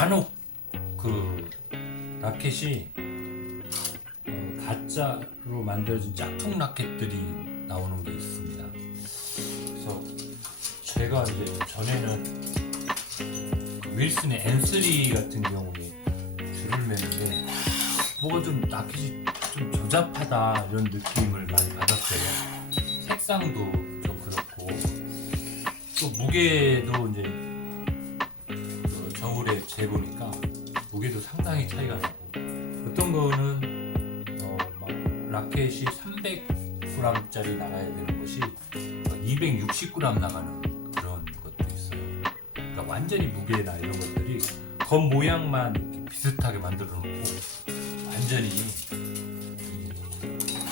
간혹 그 라켓이 어, 가짜로 만들어진 짝퉁 라켓들이 나오는 게 있습니다. 그래서 제가 이제 전에는 그 윌슨의 N3 같은 경우에 줄을 매는데 뭐가 좀 라켓이 좀 조잡하다 이런 느낌을 많이 받았어요. 색상도 좀 그렇고 또 무게도 이제 그 저울에 재보니까 무게도 상당히 차이가 나고 어떤 거는 어, 막 라켓이 300g짜리 나가야 되는 것이 260g 나가는 그런 것도 있어요. 그러니까 완전히 무게나 이런 것들이 겉 모양만 비슷하게 만들어 놓고 완전히 음,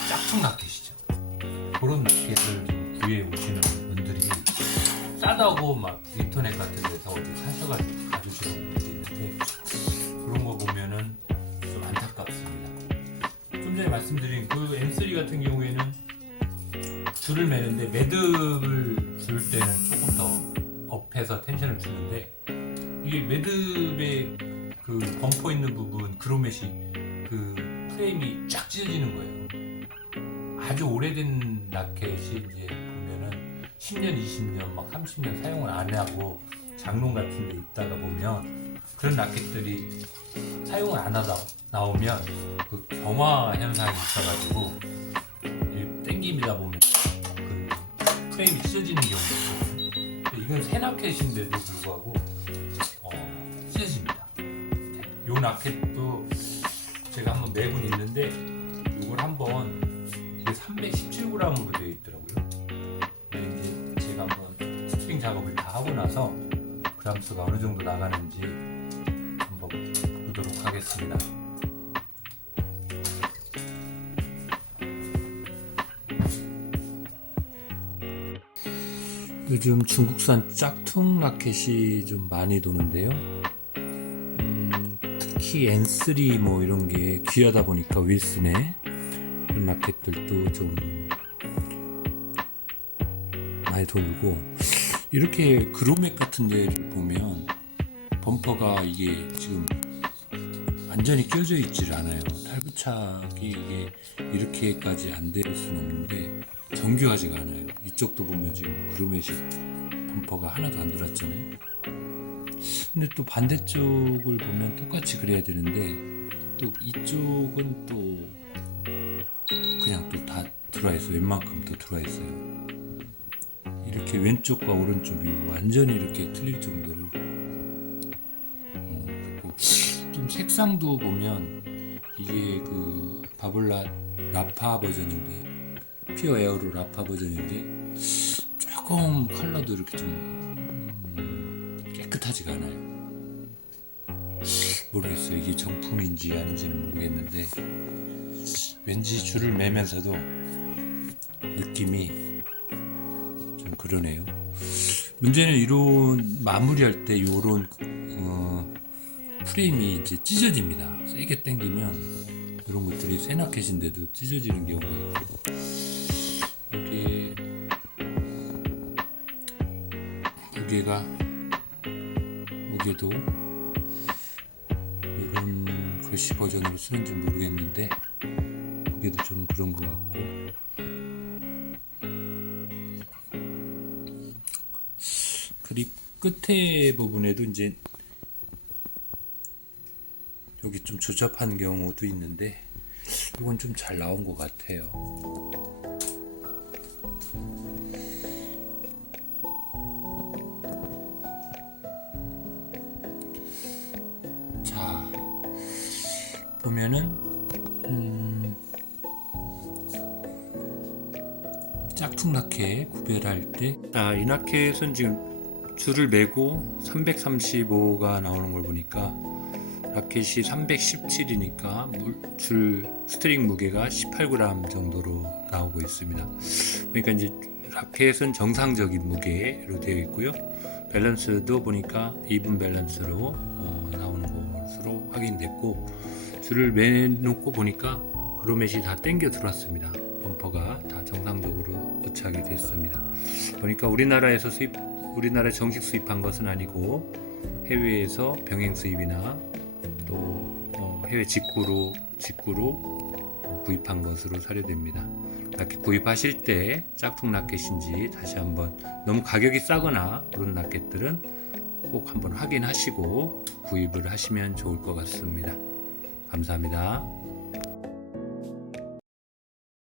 짝퉁 라켓이죠. 그런 라켓을 좀 구해 오시는 싸다고 막 인터넷 같은 데서 어디 사셔가지고 가주시는 분들이 있는데 그런 거 보면은 좀 안타깝습니다. 좀 전에 말씀드린 그 M3 같은 경우에는 줄을 매는데 매듭을 줄 때는 조금 더 업해서 텐션을 주는데 이게 매듭의 그 범퍼 있는 부분 그로met이 그 프레임이 쫙 찢어지는 거예요. 아주 오래된 라켓이 이제 10년, 20년, 막 30년 사용을 안 하고 장롱 같은 데 있다가 보면 그런 라켓들이 사용을 안 하다 나오면 그 경화 현상이 있어가지고 이 땡김이다 보면 그 프레임이 찢어지는 경우가 있고 이건 새 라켓인데도 불구하고 어, 찢어집니다. 요 라켓도 제가 한번 매분 있는데 이걸 한번 이게 317g으로 되어 있더라고요. 작업을 다 하고 나서 그람수가 어느 정도 나가는지 한번 보도록 하겠습니다. 요즘 중국산 짝퉁 라켓이 좀 많이 도는데요. 음, 특히 N3 뭐 이런 게 귀하다 보니까 윌슨의 라켓들도 좀 많이 돌고 이렇게 그루맥 같은 데를 보면 범퍼가 이게 지금 완전히 껴져 있질 않아요. 탈부착이 이게 이렇게까지 안 될 수는 없는데 정교하지가 않아요. 이쪽도 보면 지금 그루메식 범퍼가 하나도 안 들었잖아요. 근데 또 반대쪽을 보면 똑같이 그래야 되는데 또 이쪽은 또 그냥 또 다 들어와 있어요 웬만큼 또 들어와 있어요. 이렇게 왼쪽과 오른쪽이 완전히 이렇게 틀릴 정도로 어, 좀 색상도 보면 이게 그 바블라 라파 버전인데 피어 에어로 라파 버전인데 조금 컬러도 이렇게 좀 음, 깨끗하지가 않아요. 모르겠어요. 이게 정품인지 아닌지는 모르겠는데 왠지 줄을 매면서도 느낌이 좀 그러네요. 문제는 이런 마무리할 때 이런 어, 프레임이 이제 찢어집니다. 세게 당기면 이런 것들이 세나켓인데도 찢어지는 경우가 있고 이게 무게가 무게도 이런 글씨 버전으로 쓰는지 모르겠는데 무게도 좀 그런 것 같고 끝에 부분에도 이제 여기 좀 조잡한 경우도 있는데 이건 좀 잘 나온 것 같아요. 자 보면은 음, 짝퉁 라켓 구별할 때, 자, 이 라켓은 지금 줄을 매고 335가 나오는 걸 보니까 라켓이 317이니까 줄 스트링 무게가 18g 정도로 나오고 있습니다. 그러니까 이제 라켓은 정상적인 무게로 되어 있고요. 밸런스도 보니까 이분 밸런스로 어, 나오는 것으로 확인됐고 줄을 매놓고 보니까 그로met이 다 땡겨 들어왔습니다. 범퍼가 다 정상적으로 부착이 됐습니다. 보니까 우리나라에서 수입, 우리나라에 정식 수입한 것은 아니고 해외에서 병행 수입이나 또 어, 해외 직구로 직구로 어, 구입한 것으로 사료됩니다. 이렇게 구입하실 때 짝퉁 라켓인지 다시 한번 너무 가격이 싸거나 그런 라켓들은 꼭 한번 확인하시고 구입을 하시면 좋을 것 같습니다. 감사합니다.